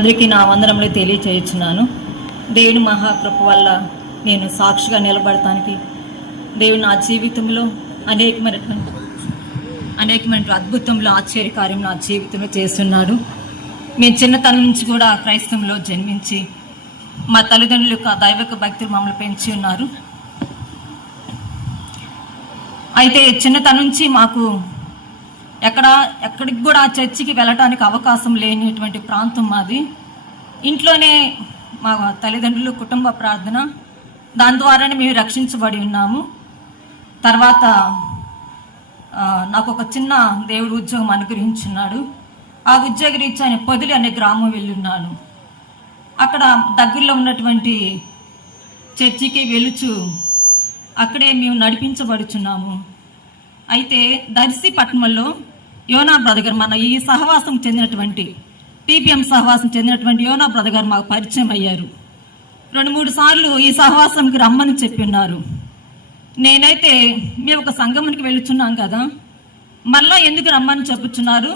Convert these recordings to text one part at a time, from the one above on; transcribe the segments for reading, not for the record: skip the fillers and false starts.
అందరికీ నా వందనములు తెలియచేయుచున్నాను. దేవుని మహాకృప వల్ల నేను సాక్షిగా నిలబడటానికి దేవుడు నా జీవితంలో అనేకమైన అద్భుతంలో ఆశ్చర్యకార్యం నా జీవితంలో చేస్తున్నాడు. మేము చిన్నతనం నుంచి కూడా క్రైస్తవంలో జన్మించి మా తల్లిదండ్రుల యొక్క దైవిక భక్తులు మమ్మల్ని పెంచి ఉన్నారు. అయితే చిన్నతనం నుంచి మాకు ఎక్కడికి కూడా చర్చికి వెళ్ళటానికి అవకాశం లేనిటువంటి ప్రాంతం మాది. ఇంట్లోనే మా తల్లిదండ్రులు కుటుంబ ప్రార్థన, దాని ద్వారానే మేము రక్షించబడి ఉన్నాము. తర్వాత నాకు ఒక చిన్న దేవుడు ఉద్యోగం అనుగ్రహించున్నాడు. ఆ ఉద్యోగ రీత్యా పొదిలి అనే గ్రామం వెళ్ళున్నాను. అక్కడ దగ్గరలో ఉన్నటువంటి చర్చికి వెళుచు అక్కడే మేము నడిపించబడుచున్నాము. అయితే దర్శి పట్టణంలో యోనా బ్రదర్ మన ఈ సహవాసం చెందినటువంటి టీపీఎం సహవాసం చెందినటువంటి యోనా బ్రదర్ మాకు పరిచయం అయ్యారు. 2-3 సార్లు ఈ సహవాసంకి రమ్మని చెప్పి ఉన్నారు. నేనైతే మేము ఒక సంఘమునికి వెళుచున్నాం కదా, మళ్ళా ఎందుకు రమ్మని చెప్పుచున్నారు,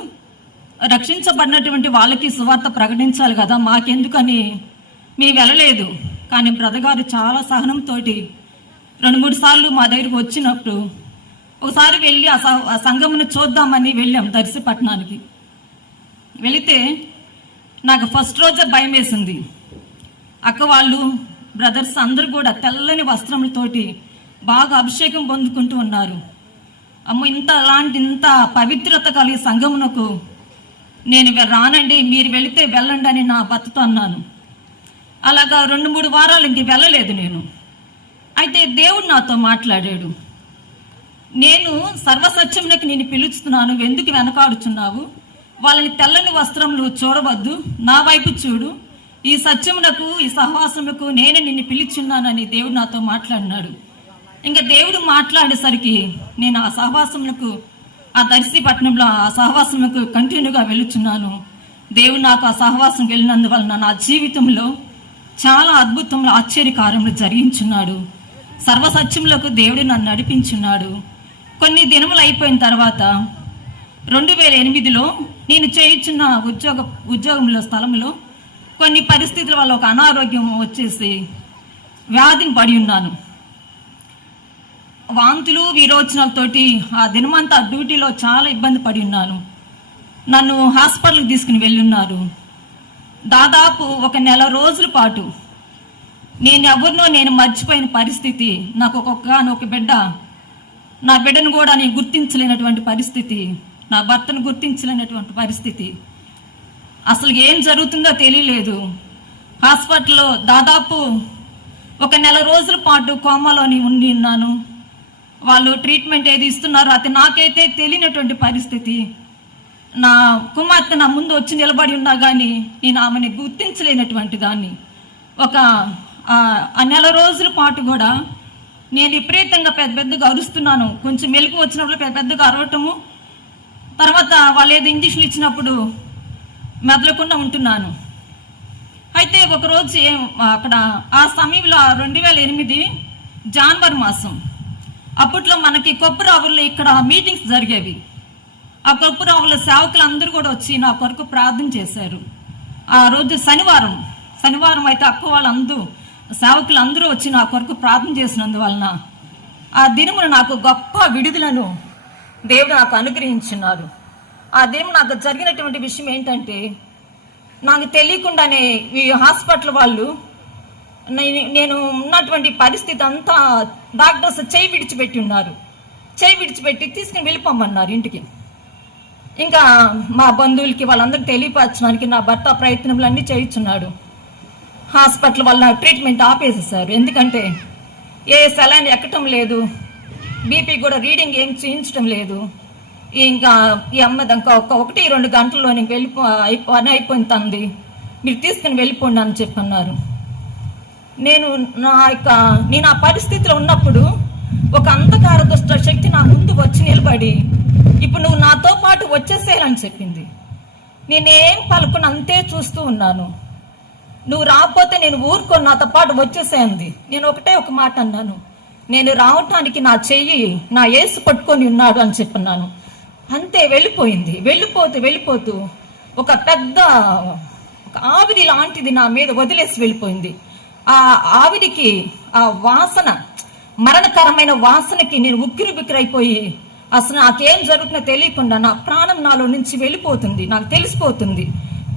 రక్షించబడినటువంటి వాళ్ళకి సువార్త ప్రకటించాలి కదా, మాకెందుకని మేము వెళ్ళలేదు. కానీ బ్రదర్ గారు చాలా సహనంతో 2-3 సార్లు మా దగ్గరికి వచ్చినప్పుడు ఒకసారి వెళ్ళి ఆ సంఘమును చూద్దామని వెళ్ళాం దర్శి పట్టణానికి. వెళితే నాకు ఫస్ట్ రోజే భయం వేసింది. అక్క వాళ్ళు బ్రదర్స్ అందరూ కూడా తెల్లని వస్త్రములతోటి బాగా అభిషేకం పొందుకుంటూ ఉన్నారు. అమ్మ, ఇంత పవిత్రత కలిగే సంఘమునకు నేను రానండి, మీరు వెళితే వెళ్ళండి అని నా భర్తతో అన్నాను. అలాగా 2-3 వారాలు ఇంక వెళ్ళలేదు నేను. అయితే దేవుడు నాతో మాట్లాడాడు. నేను సర్వసత్యమునకు నేను పిలుస్తున్నాను, ఎందుకు వెనకాడుచున్నావు, వాళ్ళని తెల్లని వస్త్రములు చూడవద్దు, నా వైపు చూడు, ఈ సత్యమునకు ఈ సహవాసములకు నేనే నిన్ను పిలుచున్నానని దేవుడు నాతో మాట్లాడినాడు. ఇంకా దేవుడు మాట్లాడేసరికి నేను ఆ సహవాసములకు ఆ దర్శి పట్టణంలో ఆ సహవాసములకు కంటిన్యూగా వెళుచున్నాను. దేవుడు నాకు ఆ సహవాసం వెళ్ళినందువలన నా జీవితంలో చాలా అద్భుతములు ఆశ్చర్యకార్యములు జరిగించున్నాడు. సర్వసత్యములకు దేవుడు నన్ను నడిపించున్నాడు. కొన్ని దినములు అయిపోయిన తర్వాత 2008లో నేను చేయించున్న ఉద్యోగంలో స్థలంలో కొన్ని పరిస్థితుల వల్ల ఒక అనారోగ్యం వచ్చేసి వ్యాధిని పడి ఉన్నాను. వాంతులు విరోచనాలతోటి ఆ దినమంతా డ్యూటీలో చాలా ఇబ్బంది పడి ఉన్నాను. నన్ను హాస్పిటల్కి తీసుకుని వెళ్ళున్నారు. దాదాపు 1 నెల రోజుల పాటు నేను మర్చిపోయిన పరిస్థితి. నాకు ఒక బిడ్డ, నా బిడ్డను కూడా నేను గుర్తించలేనటువంటి పరిస్థితి, నా భర్తను గుర్తించలేనటువంటి పరిస్థితి, అసలు ఏం జరుగుతుందో తెలియలేదు. హాస్పిటల్లో దాదాపు 1 నెల రోజుల పాటు కోమాలోని ఉండి ఉన్నాను. వాళ్ళు ట్రీట్మెంట్ ఏది ఇస్తున్నారు అది నాకైతే తెలియనటువంటి పరిస్థితి. నా కుమార్తె నా ముందు వచ్చి నిలబడి ఉన్నా కానీ నేను ఆమెను గుర్తించలేనటువంటి దాన్ని. ఆ నెల రోజుల పాటు కూడా నేను విపరీతంగా పెద్దగా అరుస్తున్నాను. కొంచెం మెలకు వచ్చినప్పుడు పెద్దగా అరవటము, తర్వాత వాళ్ళు ఏదో ఇంజక్షన్లు ఇచ్చినప్పుడు మెదలకుండా ఉంటున్నాను. అయితే ఒకరోజు అక్కడ ఆ సమయంలో 2008 జనవరి మాసం, అప్పట్లో మనకి కొప్పురావుల్లో ఇక్కడ మీటింగ్స్ జరిగేవి. ఆ కొప్పురావుల సేవకులు అందరూ కూడా వచ్చి నా కొరకు ప్రార్థన చేశారు. ఆ రోజు శనివారం అయితే అక్క వాళ్ళందరూ సేవకులు అందరూ వచ్చి నా కొరకు ప్రార్థన చేసినందువలన ఆ దినమున నాకు గొప్ప విడుదలను దేవుడు నాకు అనుగ్రహించున్నారు. ఆ దినం నాకు జరిగినటువంటి విషయం ఏంటంటే, నాకు తెలియకుండానే ఈ హాస్పిటల్ వాళ్ళు నేను ఉన్నటువంటి పరిస్థితి అంతా డాక్టర్స్ చేయి విడిచిపెట్టి ఉన్నారు. చేయి విడిచిపెట్టి తీసుకుని వెళ్ళిపోమన్నారు ఇంటికి. ఇంకా మా బంధువులకి వాళ్ళందరికీ తెలియపరచడానికి నా భర్త ప్రయత్నములు అన్నీ చేయించున్నాడు. హాస్పిటల్ వల్ల ట్రీట్మెంట్ ఆపేసేసారు. ఎందుకంటే ఏ సెలైన్ ఎక్కటం లేదు, బీపీ కూడా రీడింగ్ ఏం చేయించడం లేదు. ఇంకా ఈ అమ్మ ఇంకా 1-2 గంటల్లో నీకు పని అయిపోతుంది, మీరు తీసుకుని వెళ్ళిపోండి అని చెప్పన్నారు. నేను ఆ పరిస్థితిలో ఉన్నప్పుడు ఒక అంధకార దుష్ట శక్తి నా ముందు వచ్చి నిలబడి, ఇప్పుడు నువ్వు నాతో పాటు వచ్చేసేయాలని చెప్పింది. నేనేం పలుకుని అంతే చూస్తూ ఉన్నాను. నువ్వు రాకపోతే నేను ఊరుకొని నాతో పాటు వచ్చేసేయండి. నేను ఒక మాట అన్నాను, నేను రావటానికి నా చెయ్యి నా యేసు పట్టుకొని ఉన్నాడు అని చెప్పన్నాను. అంతే, వెళ్ళిపోయింది. వెళ్ళిపోతూ ఒక పెద్ద ఒక ఆవిరి లాంటిది నా మీద వదిలేసి వెళ్ళిపోయింది. ఆ ఆవిరికి ఆ వాసన, మరణకరమైన వాసనకి నేను ఉక్కిరి బిక్కిరైపోయి అసలు నాకేం జరుగుతుందో తెలియకుండా నా ప్రాణం నాలో నుంచి వెళ్ళిపోతుంది, నాకు తెలిసిపోతుంది.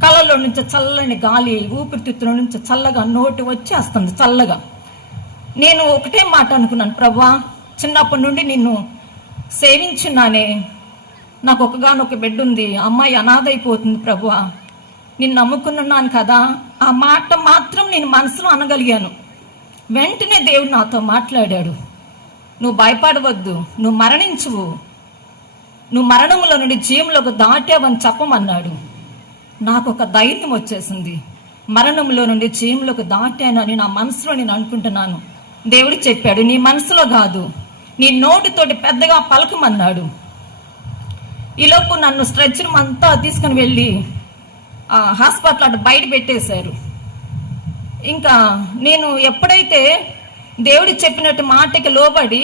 కళ్ళలో నుంచి చల్లని గాలి, ఊపిరితిత్తుల నుంచి చల్లగా నోటి వచ్చేస్తుంది చల్లగా. నేను ఒకటే మాట అనుకున్నాను, ప్రభువా చిన్నప్పటి నుండి నిన్ను సేవించున్నానే, నాకు ఒకగానొక బిడ్డ ఉంది, అమ్మాయి అనాథ అయిపోతుంది ప్రభువా, నిన్ను నమ్ముకున్నాను కదా. ఆ మాట మాత్రం నేను మనసులో అనగలిగాను. వెంటనే దేవుడు నాతో మాట్లాడాడు, నువ్వు భయపడవద్దు, నువ్వు మరణించువు, నువ్వు మరణంలో నుండి జీవంలోకి దాటావని చెప్పమన్నాడు. నాకు ఒక ధైర్యం వచ్చేసింది. మరణంలో నుండి జీవంలోకి దాటానని నా మనసులో నేను అనుకుంటున్నాను. దేవుడు చెప్పాడు, నీ మనసులో కాదు, నీ నోటితోటి పెద్దగా పలకమన్నాడు. ఈలోపు నన్ను స్ట్రెచ్చర్ అంతా తీసుకుని వెళ్ళి హాస్పిటల్ అటు బయట పెట్టేశారు. ఇంకా నేను ఎప్పుడైతే దేవుడు చెప్పినట్టు మాటకి లోబడి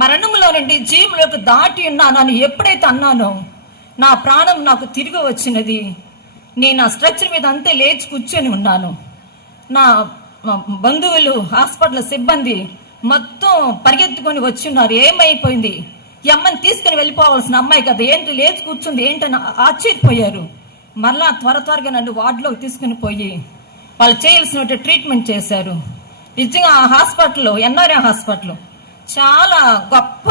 మరణంలో నుండి జీవంలోకి దాటి ఉన్నానని ఎప్పుడైతే అన్నానో నా ప్రాణం నాకు తిరిగి వచ్చినది. నేను ఆ స్ట్రెచ్చర్ మీద అంతే లేచి కూర్చొని ఉన్నాను. నా బంధువులు, హాస్పిటల్ సిబ్బంది మొత్తం పరిగెత్తుకొని వచ్చి ఉన్నారు. ఏమైపోయింది, ఈ అమ్మని తీసుకుని వెళ్ళిపోవాల్సిన అమ్మాయి కదా, ఏంటి లేచి కూర్చుంది ఏంటని ఆశ్చర్యపోయారు. మరలా త్వరగా నన్ను వార్డులోకి తీసుకుని పోయి వాళ్ళు చేయాల్సిన ట్రీట్మెంట్ చేశారు. నిజంగా ఆ హాస్పిటల్లో, ఎన్ఆర్ఏ హాస్పిటల్, చాలా గొప్ప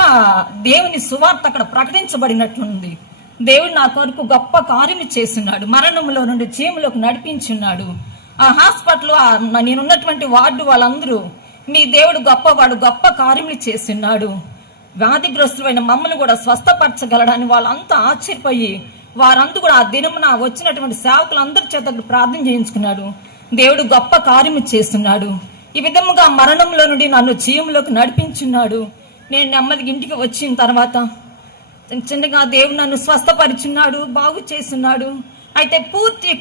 దేవుని సువార్త అక్కడ ప్రకటించబడినట్లుంది. దేవుడు నా కొరకు గొప్ప కార్యం చేస్తున్నాడు, మరణంలో నుండి జీవంలోకి నడిపించున్నాడు. ఆ హాస్పిటల్ నేనున్నటువంటి వార్డు వాళ్ళందరూ, మీ దేవుడు గొప్పవాడు, గొప్ప కార్యములు చేస్తున్నాడు, వ్యాధిగ్రస్తులైన మమ్మల్ని కూడా స్వస్థపరచగలడని వాళ్ళంతా ఆశ్చర్యపోయి వారందరూ కూడా ఆ దినమున వచ్చినటువంటి సేవకులందరి చేత ప్రార్థన చేయించుకున్నాడు. దేవుడు గొప్ప కార్యము చేస్తున్నాడు. ఈ విధముగా మరణంలో నుండి నన్ను జీవంలోకి నడిపించున్నాడు. నేను నెమ్మదిగా ఇంటికి వచ్చిన తర్వాత చిన్నగా దేవుడు నన్ను స్వస్థపరిచున్నాడు, బాగు చేస్తున్నాడు. అయితే పూర్తి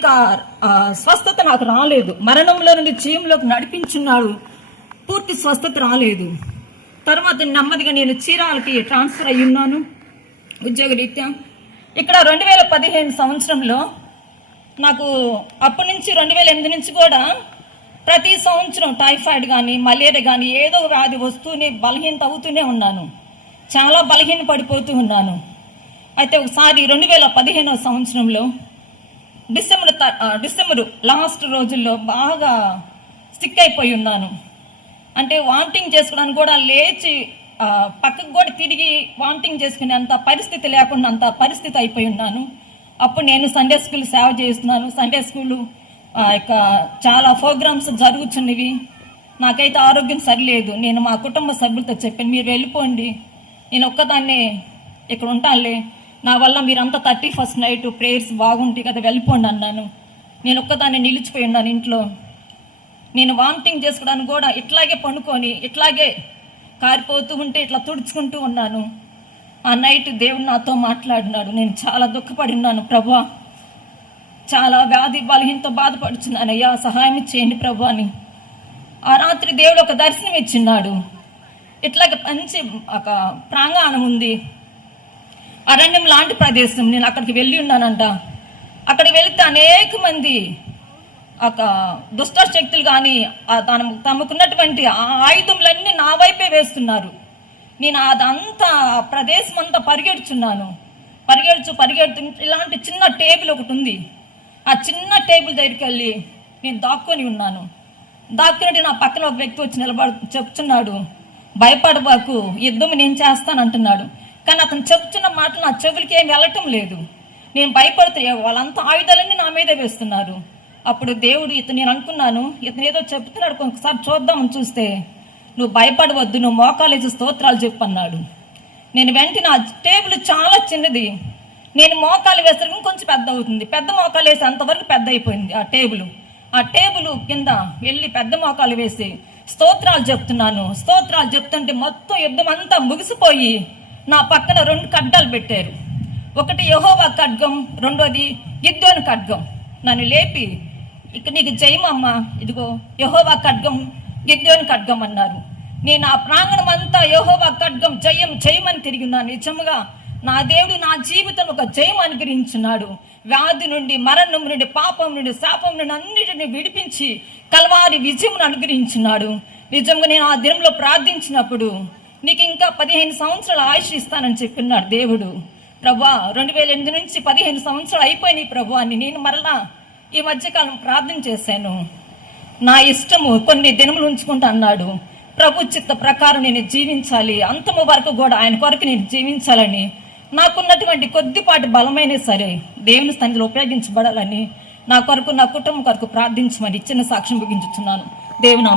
స్వస్థత నాకు రాలేదు. మరణంలో నుండి జీవంలోకి నడిపించున్నాడు, పూర్తి స్వస్థత రాలేదు. తర్వాత నెమ్మదిగా నేను చీరాలకి ట్రాన్స్ఫర్ అయ్యి ఉన్నాను ఉద్యోగరీత్యా. ఇక్కడ 2015 సంవత్సరంలో నాకు అప్పటి నుంచి 2008 నుంచి కూడా ప్రతి సంవత్సరం టైఫాయిడ్ కానీ మలేరియా కానీ ఏదో వ్యాధి వస్తూనే బలహీనత అవుతూనే ఉన్నాను, చాలా బలహీన పడిపోతూ ఉన్నాను. అయితే ఒకసారి 2015 సంవత్సరంలో డిసెంబర్ లాస్ట్ రోజుల్లో బాగా స్టిక్ అయిపోయి ఉన్నాను. అంటే వామిటింగ్ చేసుకోవడానికి కూడా లేచి పక్కకు కూడా తిరిగి వామిటింగ్ చేసుకునే అంత పరిస్థితి లేకుండా అంత పరిస్థితి అయిపోయి ఉన్నాను. అప్పుడు నేను సండే స్కూల్ సేవ చేస్తున్నాను. సండే స్కూలు చాలా ప్రోగ్రామ్స్ జరుగుతున్నవి. నాకైతే ఆరోగ్యం సరిలేదు. నేను మా కుటుంబ సభ్యులతో చెప్పాను, మీరు వెళ్ళిపోండి, నేను ఒక్కదాన్నే ఇక్కడ ఉంటానులే, నా వల్ల మీరంతా 31st నైట్ ప్రేయర్స్ బాగుంటాయి కదా, వెళ్ళిపోండి అన్నాను. నేను ఒక్కదాన్నే నిలిచిపోయి ఉన్నాను ఇంట్లో. నేను వామిటింగ్ చేసుకోవడానికి కూడా ఇట్లాగే పండుకొని ఇట్లాగే కారిపోతూ ఉంటే ఇట్లా తుడుచుకుంటూ ఉన్నాను. ఆ నైట్ దేవుడు నాతో మాట్లాడినాడు. నేను చాలా దుఃఖపడి ఉన్నాను, ప్రభువా చాలా వ్యాధి బలహీనతో బాధపడుచున్నాను, అయ్యా సహాయం చేయండి ప్రభు అని. ఆ రాత్రి దేవుడు ఒక దర్శనం ఇచ్చిన్నాడు. ఇట్లాగ మంచి ఒక ప్రాంగణం ఉంది, అరణ్యం లాంటి ప్రదేశం. నేను అక్కడికి వెళ్ళి ఉన్నానంట. అక్కడికి వెళితే అనేక మంది ఒక దుష్ట శక్తులు కానీ తమకున్నటువంటి ఆయుధములన్నీ నా వైపే వేస్తున్నారు. నేను అదంతా ప్రదేశం అంతా పరిగెడుతూ ఇలాంటి చిన్న టేబుల్ ఒకటి ఉంది. ఆ చిన్న టేబుల్ దగ్గరికి వెళ్ళి నేను దాక్కొని ఉన్నాను. దాక్కున్నట్టు నా పక్కన ఒక వ్యక్తి వచ్చి చెప్తున్నాడు, భయపడబాకు, యుద్ధం నేను చేస్తాను అంటున్నాడు. కానీ అతను చెప్తున్న మాటలు నా చెవులకి ఏం వెళ్ళటం లేదు. నేను భయపడితే వాళ్ళంతా ఆయుధాలన్నీ నా మీదే వేస్తున్నారు. అప్పుడు దేవుడు నేను అనుకున్నాను, ఇతను ఏదో చెప్తున్నాడు, ఒకసారి చూద్దామని చూస్తే, నువ్వు భయపడవద్దు, నువ్వు మోకాలేసి స్తోత్రాలు చెప్పన్నాడు. నేను వెంటనే ఆ టేబుల్ చాలా చిన్నది, నేను మోకాలు వేసరికి కొంచెం పెద్ద అవుతుంది. పెద్ద మోకాలు వేసి అంతవరకు పెద్ద అయిపోయింది ఆ టేబుల్ కింద వెళ్ళి పెద్ద మోకాలు వేసి స్తోత్రాలు చెప్తున్నాను. స్తోత్రాలు చెప్తుంటే మొత్తం యుద్ధం అంతా ముగిసిపోయి నా పక్కన 2 ఖడ్గాలు పెట్టారు. ఒకటి యెహోవా ఖడ్గం, రెండోది గిద్యోను ఖడ్గం. నన్ను లేపి, ఇక నీకు జయమమ్మా, ఇదిగో యెహోవా ఖడ్గం, గిద్యోను ఖడ్గం అన్నారు. నేను ఆ ప్రాంగణం అంతా యెహోవా ఖడ్గం జయం జయమని తిరిగి ఉన్నాను. నిజముగా నా దేవుడు నా జీవితం ఒక జయం అనుగ్రహించున్నాడు. వ్యాధి నుండి, మరణం నుండి, పాపం నుండి, శాపం నుండి అన్నిటిని విడిపించి కల్వారి విజయమును అనుగ్రహించున్నాడు. నిజంగా నేను ఆ దినంలో ప్రార్థించినప్పుడు నీకు ఇంకా 15 సంవత్సరాలు ఆయుష్ ఇస్తానని చెప్పినాడు దేవుడు. ప్రభా 2008 నుంచి 15 సంవత్సరాలు అయిపోయినాయి ప్రభు అని నేను మరలా ఈ మధ్యకాలం ప్రార్థన చేశాను. నా ఇష్టము కొన్ని దినములు ఉంచుకుంటా అన్నాడు. ప్రభు చిత్త ప్రకారం నేను జీవించాలి, అంతము వరకు కూడా ఆయన కొరకు నేను జీవించాలని, నాకున్నటువంటి కొద్దిపాటి బలమైనా సరే దేవుని సన్నిధిలో ఉపయోగించబడాలని, నా కొరకు నా కుటుంబం కొరకు ప్రార్థించమని చిన్న సాక్ష్యం ముగించుచున్నాను. దేవుని